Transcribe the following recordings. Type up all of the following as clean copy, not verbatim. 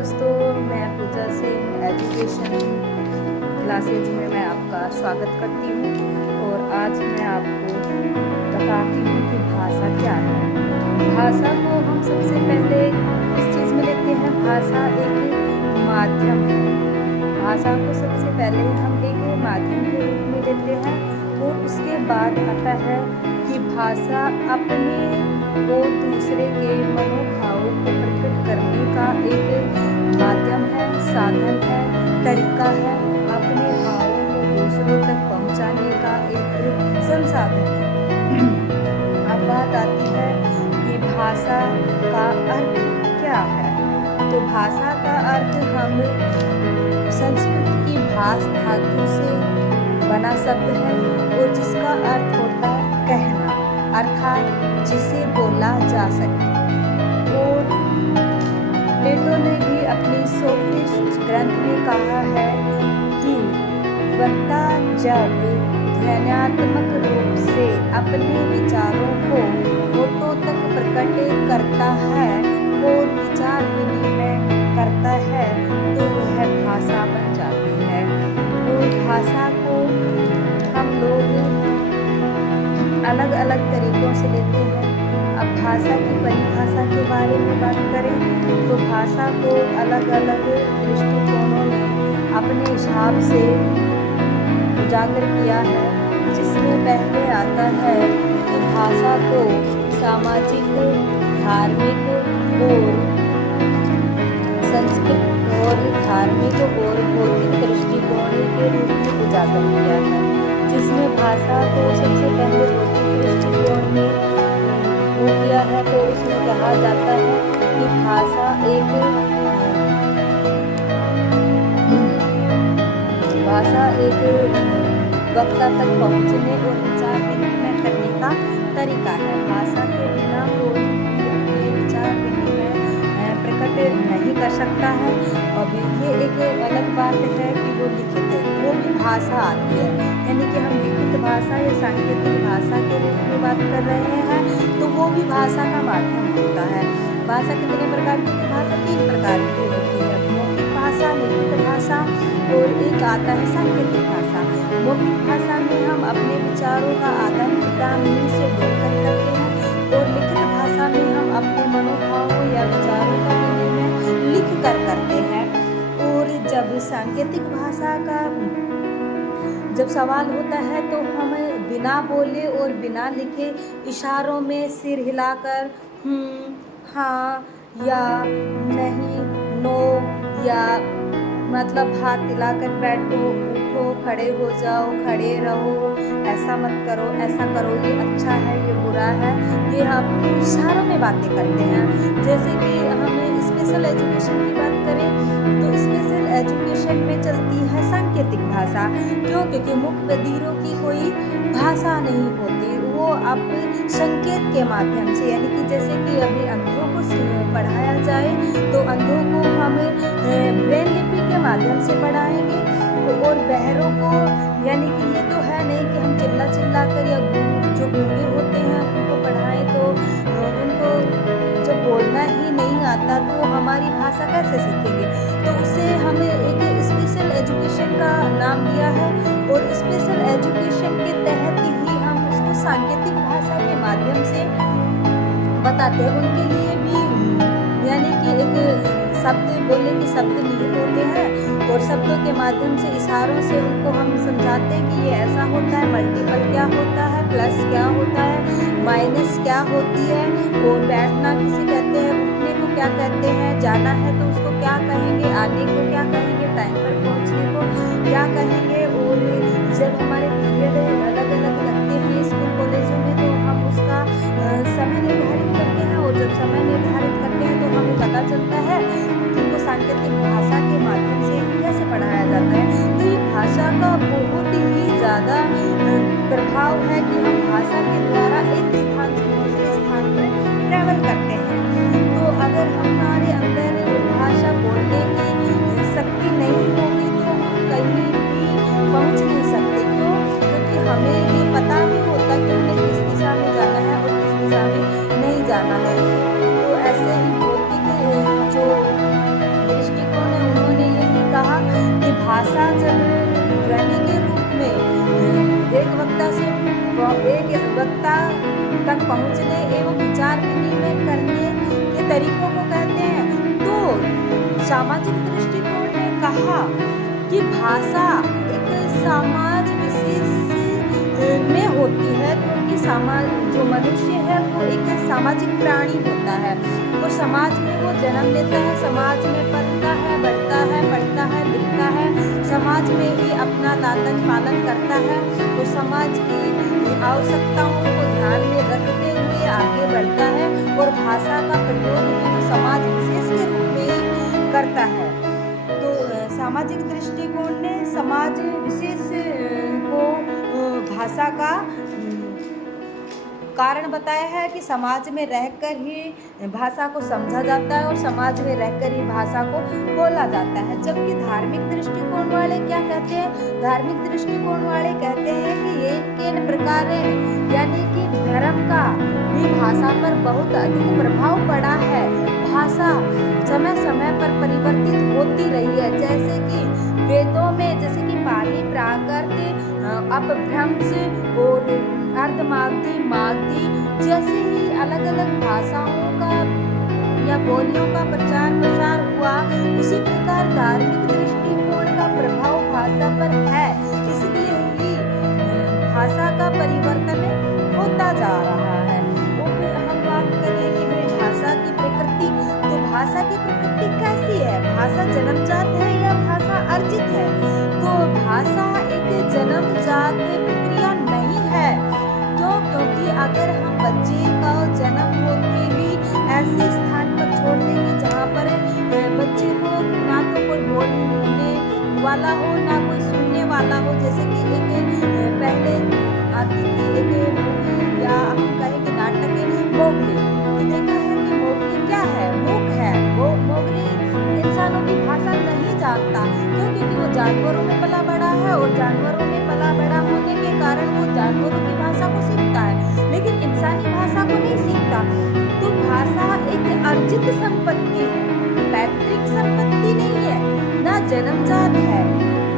दोस्तों, मैं पूजा Singh education classes में मैं आपका स्वागत करती हूँ। और आज मैं आपको बताती हूँ कि भाषा क्या है। भाषा को हम सबसे पहले इस चीज़ में लेते हैं, भाषा एक माध्यम है। भाषा को सबसे पहले हम एक माध्यम के रूप में लेते हैं और उसके बाद आता है कि भाषा अपने और दूसरे के मनोभावों को प्रकट करने का एक माध्यम है, साधन है, तरीका है, अपने भावों को दूसरों तक पहुंचाने का एक संसाधन है। अब बात आती है कि भाषा का अर्थ क्या है। तो भाषा का अर्थ हम संस्कृत की भाष धातु से बना शब्द है और जिसका अर्थ होता है कहना, अर्थात जिसे बोला जा सके। और प्लेटो ने भी अपनी सोफिस्ट ग्रंथ में कहा है कि वक्ता जब ध्वन्यात्मक रूप से अपने विचारों को होठों तक प्रकट करता है और विचार विनिमय करता है तो वह भाषा बन जाती है। और भाषा को हम लोग अलग अलग तरीकों से लेते हैं। अब भाषा की परिभाषा के बारे में बात करें तो भाषा को अलग अलग दृष्टिकोणों ने अपने हिसाब से उजागर किया है, जिसमें पहले आता है कि भाषा को सामाजिक, धार्मिक और भौतिक दृष्टिकोण के रूप में उजागर किया है, जिसमें भाषा को सबसे पहले भौतिक दृष्टिकोण में किया है। तो उसमें कहा जाता है कि भाषा एक वक्ता तक पहुंचने और विचार विनिमय करने का तरीका है। भाषा के बिना कोई अपने विचार विनिमय प्रकट नहीं कर सकता है। और ये एक अलग बात है कि वो भी भाषा आती है, यानी कि हम लिखित भाषा या सांकेतिक भाषा के रूप में बात कर रहे हैं तो वो भी भाषा का माध्यम होता है। भाषा कितने प्रकार की? भाषा 3 प्रकार की होती है, मौखिक भाषा, लिखित भाषा और एक आता है सांकेतिक भाषा। मौखिक भाषा में हम अपने विचारों का आदान प्रदान मुंह से बोलकर करते हैं और लिखित भाषा में हम अपने मनोभावों या विचारों का विनिमय लिख कर करते हैं। और जब सांकेतिक भाषा का जब सवाल होता है तो हम बिना बोले और बिना लिखे इशारों में सिर हिलाकर हाँ या नहीं, नो या मतलब हाथ हिलाकर बैठो, उठो, खड़े हो जाओ, खड़े रहो, ऐसा मत करो, ऐसा करो, ये अच्छा है, ये बुरा है, ये हम इशारों में बातें करते हैं। जैसे कि हम स्पेशल एजुकेशन की बात करें तो स्पेशल एजुकेशन में चलती है सांकेतिक भाषा। क्यों? क्योंकि मुख बधिरों की कोई भाषा नहीं होती, वो अब संकेत के माध्यम से, यानी कि जैसे कि अभी अंधों को पढ़ाया जाए तो अंधों को हम ब्रेन लिपि के माध्यम से पढ़ाएंगे और बहरों को, यानी कि ये तो है नहीं कि हम चिल्ला कर या जो गूंगे होते हैं उनको पढ़ाएं तो उनको जब बोलना ही नहीं आता तो हमारी भाषा कैसे सीखेंगे। तो उसे हमें एक स्पेशल एजुकेशन का नाम दिया है और स्पेशल एजुकेशन के तहत ही हम उसको सांकेतिक भाषा के माध्यम से बताते हैं। उनके लिए भी यानी कि एक शब्द बोलने के शब्द निहित होते हैं और शब्दों के माध्यम से इशारों से उनको हम समझाते हैं कि ये ऐसा होता है, मल्टीपल क्या होता है, प्लस क्या होता है, माइनस क्या होती है, और बैठना किसे कहते हैं, उठने को क्या कहते हैं, जाना है तो उसको क्या कहेंगे, आने को क्या कहेंगे, टाइम पर पहुंचने को क्या कहेंगे। और जब हमारे पीरियड अलग अलग लगते हैं स्कूल कॉलेजों में तो हम उसका समय निर्धारित करते हैं और जब समय निर्धारित करते हैं तो हमें पता चलता है कि वो सांकेतिक भाषा के माध्यम से कैसे पढ़ाया जाता है। तो ये भाषा का बहुत ही ज़्यादा प्रभाव है कि हम भाषा के द्वारा एक स्थान से दूसरे स्थान पर ट्रैवल करते हैं। तो अगर हमारे अंदर भाषा बोलने की शक्ति नहीं होगी तो हम कहीं भी पहुंच नहीं सकते। क्यों? क्योंकि हमें ये पता नहीं होता कि हमें किस दिशा में जाना है और किस दिशा में नहीं जाना है। तो ऐसे तक पहुँचने एवं विचार विनिमय करने के तरीकों को कहते हैं। तो सामाजिक दृष्टिकोण ने कहा कि भाषा एक समाज विशेष में होती है, क्योंकि समाज जो मनुष्य है वो एक सामाजिक प्राणी होता है और समाज में वो जन्म लेता है, समाज में पलता है, बढ़ता है, पढ़ता है, लिखता है, समाज में ही अपना लालन पालन करता है और समाज की आवश्यकताओं को ध्यान में रखते हुए आगे बढ़ता है और भाषा का प्रयोग भी समाज विशेष के रूप में ही करता है। तो सामाजिक दृष्टिकोण ने समाज विशेष को भाषा का कारण बताया है कि समाज में रहकर ही भाषा को समझा जाता है और समाज में रहकर ही भाषा को बोला जाता है। जबकि धार्मिक दृष्टिकोण वाले क्या कहते हैं? धार्मिक दृष्टिकोण वाले कहते हैं कि एक प्रकार है, यानी कि धर्म का भी भाषा पर बहुत अधिक प्रभाव पड़ा है। भाषा समय समय पर परिवर्तित होती रही है, जैसे कि वेदों में, जैसे कि पाली, प्राकृत, अपभ्रंश और अर्धमागधी, मागधी जैसे ही अलग अलग भाषाओं का या बोलियों का प्रचार प्रसार हुआ, उसी प्रकार धार्मिक दृष्टिकोण का प्रभाव भाषा पर है। इसलिए ही भाषा का परिवर्तन होता जा रहा है। और फिर हम बात करें कि भाई भाषा की प्रकृति, तो भाषा की प्रकृति कैसी है? भाषा जन्मजात है या भाषा अर्जित है? तो भाषा एक जन्मजात प्रक्रिया नहीं है। क्योंकि अगर हम बच्चे का जन्म होते ही ऐसे स्थान पर छोड़ देंगे जहाँ पर बच्चे को ना तो कोई बोलने वाला हो ना कोई सुनने वाला हो, जैसे कि एक पहले आती थी एक मूवी या हम कहें कि नाटक मोगली, तो देखा है कि मोगली क्या है? मूक है। वो मोगली इंसानों की भाषा नहीं जानता, क्योंकि वो जानवरों में पला बड़ा है और जानवरों में पला बड़ा होने के कारण वो जानवरों की भाषा को सीखता है, लेकिन इंसानी भाषा को नहीं सीखता। तो भाषा एक अर्जित संपत्ति है, पैतृक संपत्ति नहीं है, ना जन्मजात है।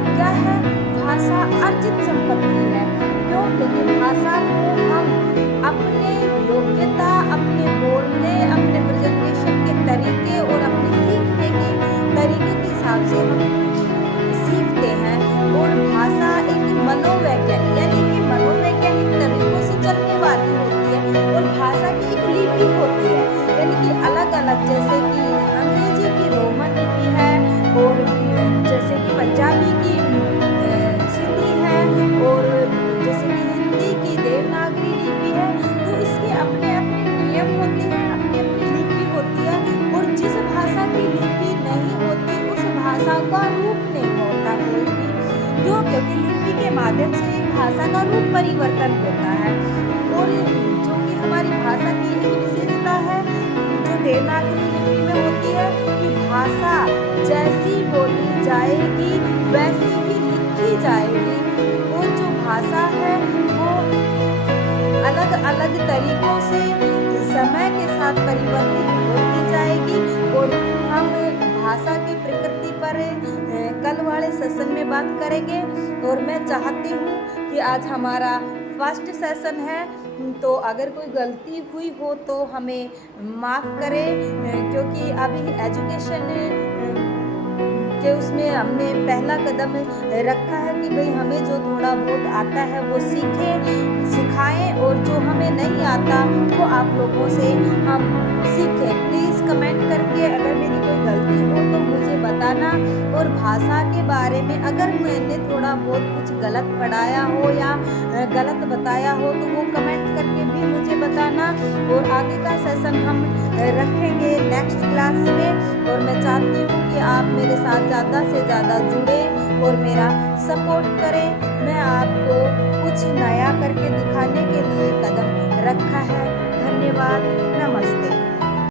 क्या है? भाषा अर्जित संपत्ति है। क्यों? क्योंकि भाषा को हम अपने योग्यता, अपने बोलने, अपने प्रेजेंटेशन के तरीके और अपने सीखने के तरीके के हिसाब से हम सीखते हैं। और भाषा एक मनोवैज्ञानिक, यानी कि मनोवैज्ञानिक तरीकों से चलने वाली होती है और भाषा की एक लिपि होती है, यानी कि अलग अलग, जैसे कि अंग्रेजी की रोमन लिपि है और जैसे कि पंजाबी की सिंधी है और जैसे कि हिंदी की देवनागरी लिपि है। तो इसके अपने अपने नियम होते हैं, अपनी अपनी लिपि होती है और जिस भाषा की लिपि नहीं होती उस भाषा का रूप नहीं होता कोई भी। क्यों? क्योंकि लिपि के माध्यम से भाषा का रूप परिवर्तन होता है। और जो कि हमारी भाषा की एक विशेषता है जो देवनागरी लिपि में होती है कि भाषा जैसी बोली जाएगी वैसी ही लिखी जाएगी। और जो भाषा है वो अलग अलग तरीकों से समय के साथ परिवर्तित होती जाएगी। और हम भाषा की प्रकृति पर कल वाले सेशन में बात करेंगे। और मैं चाहती हूँ कि आज हमारा फर्स्ट सेशन है, तो अगर कोई गलती हुई हो तो हमें माफ़ करें, क्योंकि अभी एजुकेशन के उसमें हमने पहला कदम रखा है कि भाई हमें जो थोड़ा बहुत आता है वो सिखाएं और जो हमें नहीं आता वो आप लोगों से हम सीखें। प्लीज़ कमेंट करके अगर मेरी कोई गलती हो तो मुझे बताना। और भाषा के बारे में अगर मैंने थोड़ा बहुत कुछ गलत पढ़ाया हो या गलत बताया हो तो वो कमेंट करके भी मुझे बताना। और आगे का सेशन हम रखेंगे नेक्स्ट क्लास में। और मैं चाहती हूँ कि आप मेरे साथ ज़्यादा से ज़्यादा जुड़े और मेरा सपोर्ट करें। मैं आपको कुछ नया करके दिखाने के लिए कदम रखा है। धन्यवाद। नमस्ते।